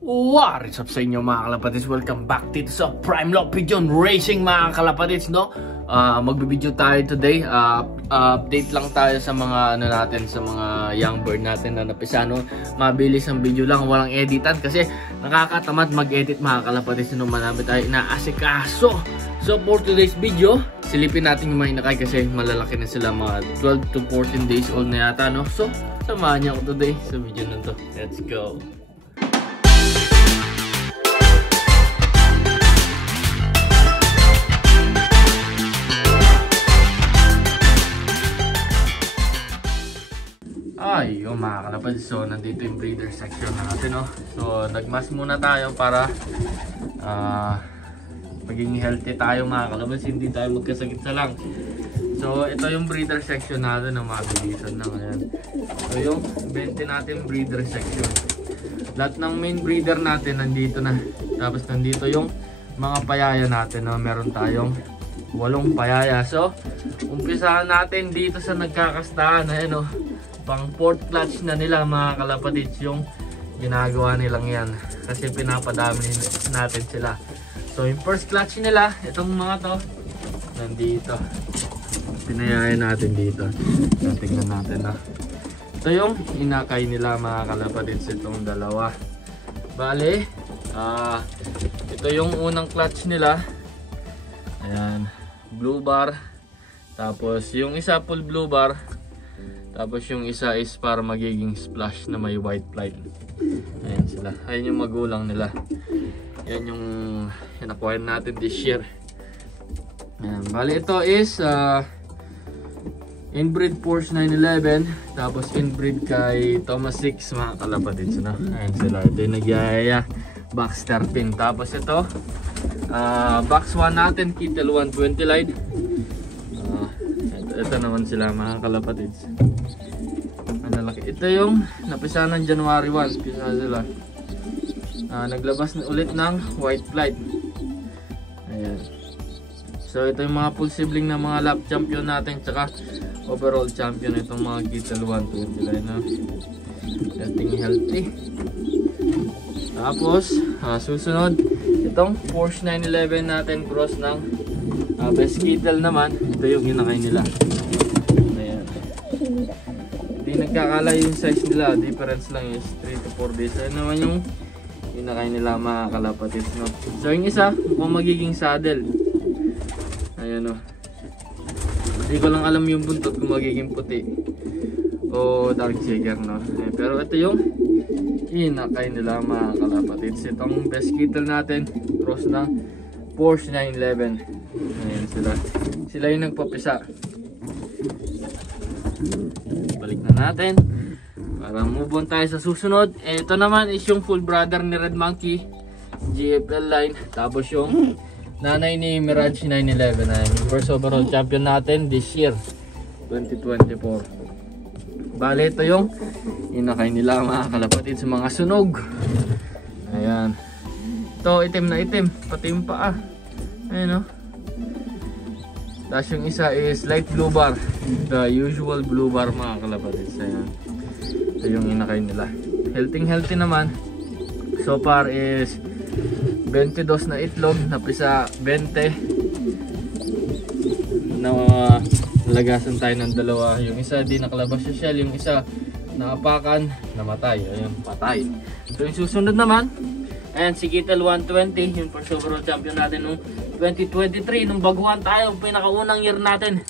What is up sa inyo mga kalapatids? Welcome back dito sa Prime Lock Pigeon Racing mga kalapatids, no? Magbibideo tayo today. Update lang tayo sa mga natin, sa mga young bird natin na napisa, no? Mabilis ang video lang, walang editan kasi nakakatamad mag-edit mga kalapatids, no? Marami tayo inaasikaso. So for today's video, silipin natin yung mga inakay kasi malalaki na sila, mga 12 to 14 days old na yata, no? So samahan niyo ako today sa video na to. Let's go! Ay, yung mga kalapatids, so nandito yung breeder section natin, no? So nagmas muna tayo para maging healthy tayo mga kalapatids, hindi tayo magkasakit sa lang. So ito yung breeder section natin na mabilisan na ngayon. So yung 20 natin breeder section, lahat ng main breeder natin nandito na. Tapos nandito yung mga payaya natin, no? Meron tayong 8 payaya. So umpisahan natin dito sa nagkakastahan, ayan, no? Pang 4th clutch na nila mga kalapatids yung ginagawa nilang yan kasi pinapadami natin sila. So yung first clutch nila, itong mga to nandito, pinayayan natin dito. So, tingnan natin na ito yung inakay nila mga kalapatids, itong dalawa. Bale, ito yung unang clutch nila, ayan, blue bar, tapos yung isa full blue bar, tapos yung isa is para magiging splash na may white flight. Ayan sila. Ayan yung magulang nila. Ayan yung inakuha natin this year. Ayan. Bali ito is inbreed Porsche 911. Tapos inbreed kay Thomas 6 mga kalapatids, no? Ayan sila. Ito yung nagyayaya. Baxter pin. Tapos ito box 1 natin. Kittel 120 line. Ito naman sila mga kalapatids. Malalaki. Ito yung napisa ng January 1. Pisa sila. Naglabas na ulit ng white flight. Ayan. So ito yung mga full sibling na mga lap champion natin, tsaka overall champion itong mga Kittel 120 line, no? Healthy. Tapos susunod itong Porsche 911 natin cross ng best Kittel naman. Ito yung inakay nila. Ayan. Hindi nagkakala yung size nila, difference lang is 3 to 4 days. Ayan naman yung inakay nila mga kalapatids, no? So yung isa mukhang magiging saddle. Ayan, no? Hindi ko lang alam yung buntot kung magiging puti o dark shaker, no? Pero ito yung inakay nila mga kalapatids. Itong best Kittel natin cross ng Porsche 911. Ayan sila. Sila yung nagpapisa. Balik na natin para move on tayo sa susunod. Ito naman is yung full brother ni Red Monkey GFL line. Tapos yung nanay ni Mirage 911. Ayan, yung first overall champion natin this year 2024. Bale ito yung inakay nila mga kalapatids sa mga sunog. Ayan. Ito itim na itim, pati yung paa. Ayan, no? Tapos yung isa is light blue bar, the usual blue bar mga kalapatids. Ayan. Ito yung inakay nila. Healthy naman. So far is 22 na itlog, napisa 20 na nalagasan tayo ng dalawa. Yung isa di nakalabas yung shell, yung isa naapakan, namatay. Ayan, patay. So yung susunod naman, ayan, si Kittel 120, yung first overall champion natin nung 2023, nung baguhan tayo, pinakaunang year natin.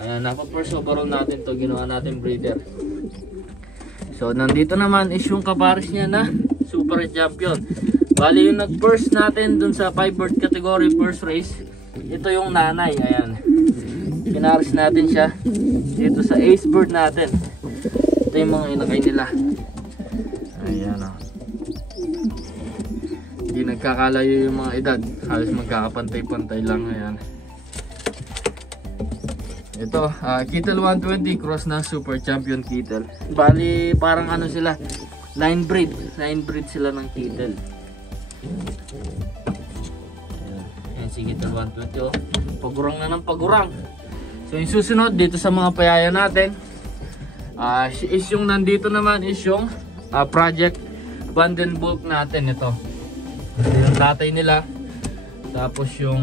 Napa first overall natin to, ginawa natin breeder. So nandito naman is yung kapares niya na super champion. Bali yung nag first natin dun sa 5 bird category first race, ito yung nanay. Ayan, pinares natin siya dito sa ace bird natin. Ito yung mga inakay nila. Ayan, o. Hindi nagkakalayo yung mga edad, halos magkakapantay-pantay lang. Ayan. Ito, Kittel 120 cross na super champion Kittel. Bali parang ano sila, line breed sila ng Kittel. Ayan si Kittel 120, oh. Pagurang na ng pagurang. So yung susunod dito sa mga payaya natin is yung nandito naman is yung project Vandenberg natin ito. Yung tatay nila. Tapos yung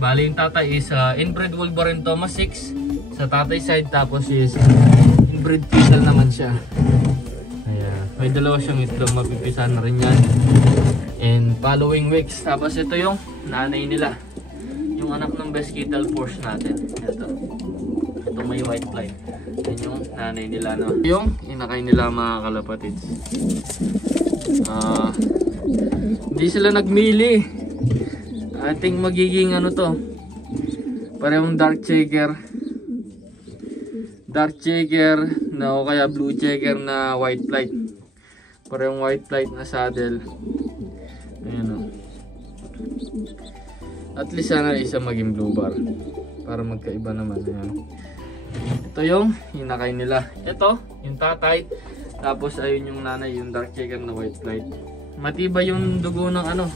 bali yung tatay is inbred Wolverine Thomas 6 sa tatay side, tapos is inbred Kettle naman siya. Ayan. May dalawa siyang itlog, mapipisa na rin yan. And following weeks. Tapos ito yung nanay nila. Yung anak ng best Kettle Force natin. Ito may white fly. Yan yung nanay nila, no? Yung inakay nila mga kalapatids. Hindi sila nagmili. I think magiging ano to, parehong dark checker na o kaya blue checker na white flight. Parehong white flight na saddle. Ayan o. At least sana isa maging blue bar para magkaiba naman. Ayan. Ito yung hinakay nila. Ito yung tatay. Tapos ayun yung nanay, yung dark checker na white flight. Matibay yung dugo ng ano,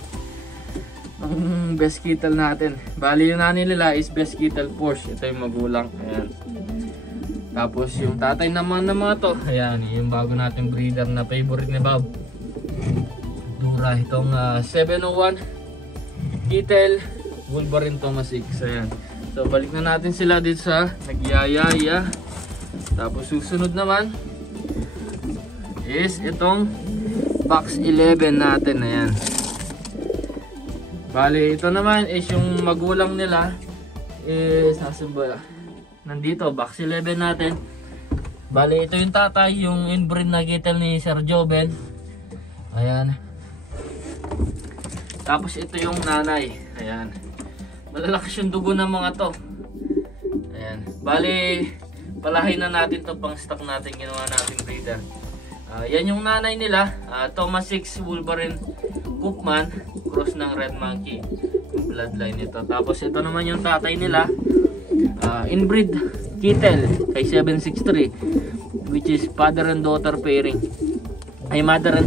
ang best Kettle natin. Bali yung nanay nila is best Kettle Force. Ito yung magulang. Ayan. Tapos yung tatay naman ng mga to, ayan, yung bago nating breeder na favorite ni Bob, Dura. Itong 701 Kettle Wolverine Thomas 6. Ayan. So balik na natin sila dito sa nagyayaya. Tapos susunod naman is itong box 11 natin. Ayan. Bali, ito naman is yung magulang nila is nandito, box 11 natin. Bali, ito yung tatay, yung inbred na Kettle ni Sir Joven. Ayan. Tapos ito yung nanay. Ayan. Malalakas yung dugo ng mga to. Ayan. Bali, palahin na natin to pang stock natin, ginawa natin breeder. Yan yung nanay nila, Thomas 6 Wolverine Koopman, cross ng Red Monkey, yung bloodline nito. Tapos ito naman yung tatay nila, inbred Kettle kay 763, which is father and daughter pairing, ay mother and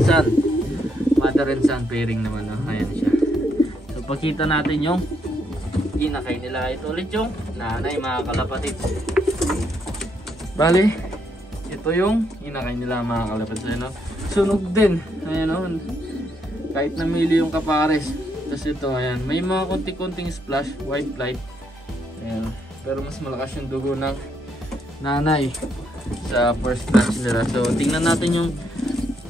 son pairing naman. Ayan siya. So pakita natin yung inakay nila. Ito ulit yung nanay mga kalapatids. Bali, ito yung inakay nila mga kalapatids. Ayan, sunog din. Ayan, kahit namili yung kapares. Tapos ito, ayan, may mga konti-konting splash, white flight. Ayan, pero mas malakas yung dugo ng nanay sa first clutch nila. So tingnan natin yung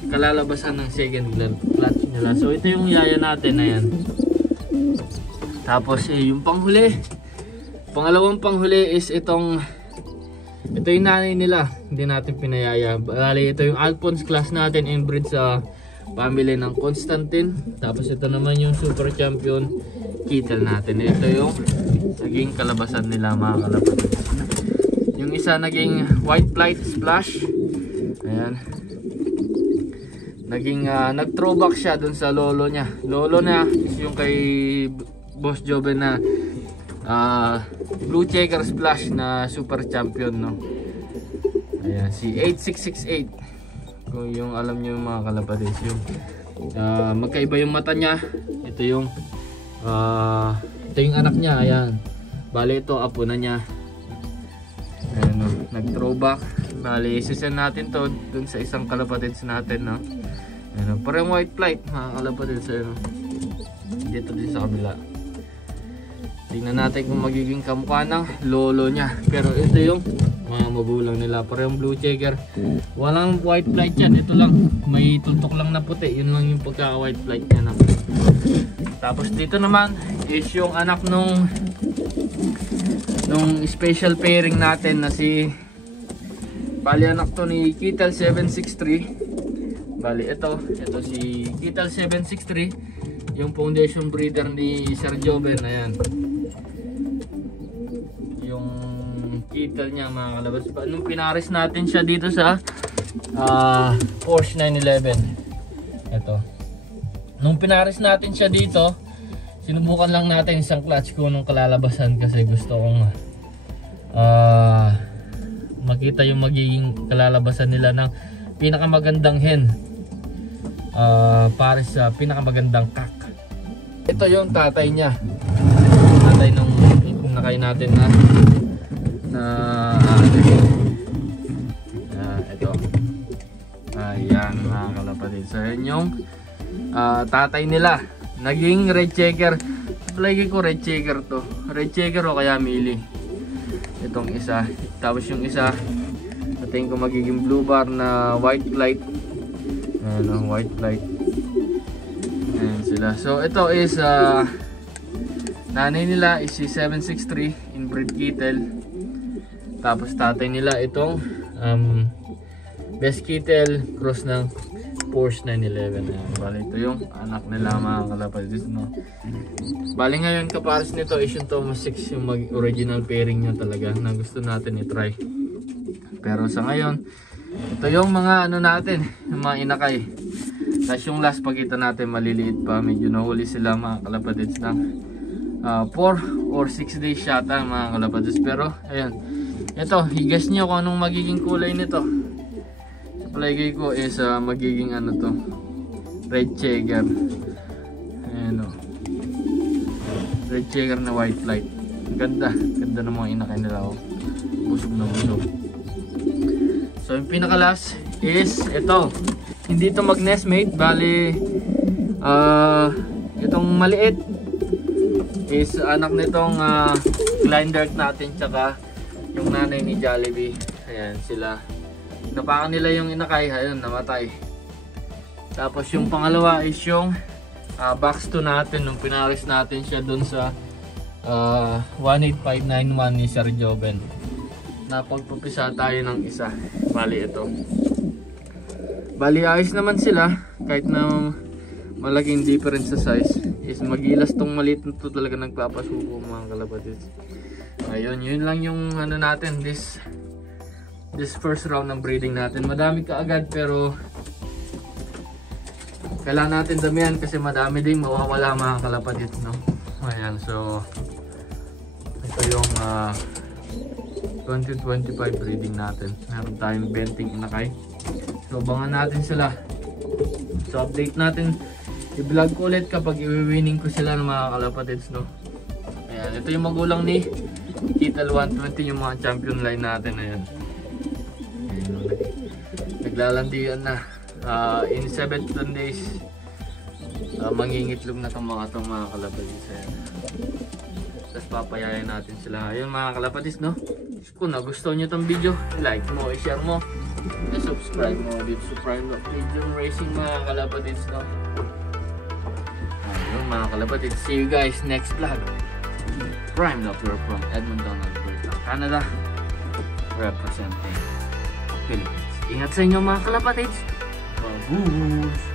kalalabasan ng second clutch nila. So ito yung yaya natin. Ayan. Tapos yung panghuli, pangalawang panghuli is ito yung nanay nila, hindi natin pinayaya. Bali, ito yung Alphonse class natin, inbred sa family ng Constantine. Tapos ito naman yung super champion Kettle natin. Ito yung naging kalabasan nila mga kalapatids. Yung isa naging white flight splash. Ayan. Naging nag-throwback siya dun sa lolo niya. Lolo niya is yung kay Boss Joven na blue checker splash na super champion, no. Ayan, si 8668. Kung yung alam niyo yung mga kalapatids, yung magkaiba yung mata niya. Ito yung anak niya. Ayan. Bali ito apo na niya. Ayan, no? Nag-throwback. Bali isisend natin to dun sa isang kalapatids natin, no. Ayan, no? Parang white flight mga kalapatids. Ayan, no? Dito din sa kabila. Tingnan natin kung magiging kamukha ng lolo niya. Pero ito yung mga magulang nila. Parehong blue checker. Walang white flight yan. Ito lang. May tuntok lang na puti. Yun lang yung pagka white flight niya. Tapos dito naman is yung anak nung special pairing natin na si, bali anak to ni Kettle 763. Bali ito si Kettle 763, yung foundation breeder ni Sir Joven. Ayan. Kettle niya mga kalabas. Nung pinaris natin siya dito sa Porsche 911, ito, nung pinaris natin siya dito, sinubukan lang natin isang clutch ko nung kalalabasan kasi gusto kong makita yung magiging kalalabasan nila ng pinakamagandang hen para sa pinakamagandang kak. Ito yung tatay niya, tatay nung nakay natin na ito. Ayan mga kalapatid. So yun yung tatay nila. Naging red checker. Palagi ko red checker to. Red checker o kaya mili. Itong isa. Tapos yung isa, tingin ko magiging blue bar na white flight. Ayan, white flight. Ayan sila. So ito is nanay nila is si 763 inbred Kittel. Tapos tatay nila itong best Kittel cross ng Porsche 911. Ayan. Bali ito yung anak nila mga kalapatid, no? Bali ngayon kapares nito is yung Thomas 6 yung original pairing niya talaga na gusto natin i-try. Pero sa ngayon, ito yung mga ano natin, yung mga inakay. Tapos yung last pakita natin maliliit pa, medyo nahuli sila mga kalapatids ng 4 or 6 days yata mga kalapatids. Pero ayan, ito, i-guess nyo kung anong magiging kulay nito. Sa palagay ko is magiging ano to, red checker. Ayan o, red checker na white flight. Ganda, ganda ng mga inakay nila o. Busog na busog. So yung pinaka-last is ito. Hindi ito mag-nestmate, bali itong maliit is anak nitong Kleindirt natin tsaka yung nanay ni Jollibee. Ayan sila. Napakan nila yung inakay, ayun namatay. Tapos yung pangalawa is yung box 2 natin nung pinaris natin siya dun sa 18591 ni Sir Joven. Napagpupisa tayo ng isa. Bali ito. Bali ayos naman sila kahit na malaking difference sa size. Is magilas tong maliit na to talaga nagpapasuko mga kalapatids. Ayun, yun lang yung ano natin this first round ng breeding natin. Madami kaagad pero kailangan natin damihan kasi madami ding mawawala mga kalapatids, no? Ayan, so ito yung 2025 breeding natin. Meron tayong benting inakay. So abangan natin sila. So update natin. I-vlog ko ulit kapag i-winning ko sila ng mga kalapatids, no? Ayan, ito yung magulang ni Kittel 120, yung mga champion line natin. Ayan. Ayan, naglalandian na. In 17 days mangingitlog na itong mga kalapatids. Ayan. Tapos papayayan natin sila. Ayun mga kalapatids, no? Kung nagustuhan nyo itong video, like mo, i-share mo, i-subscribe mo dito sa Prime Legion Racing mga kalapatids, no? Ayun mga kalapatids, see you guys next vlog. Prime Locker from Edmonton, Alberta, Canada, representing Philippines. Ingat sa inyo mga kalapatids. Babush!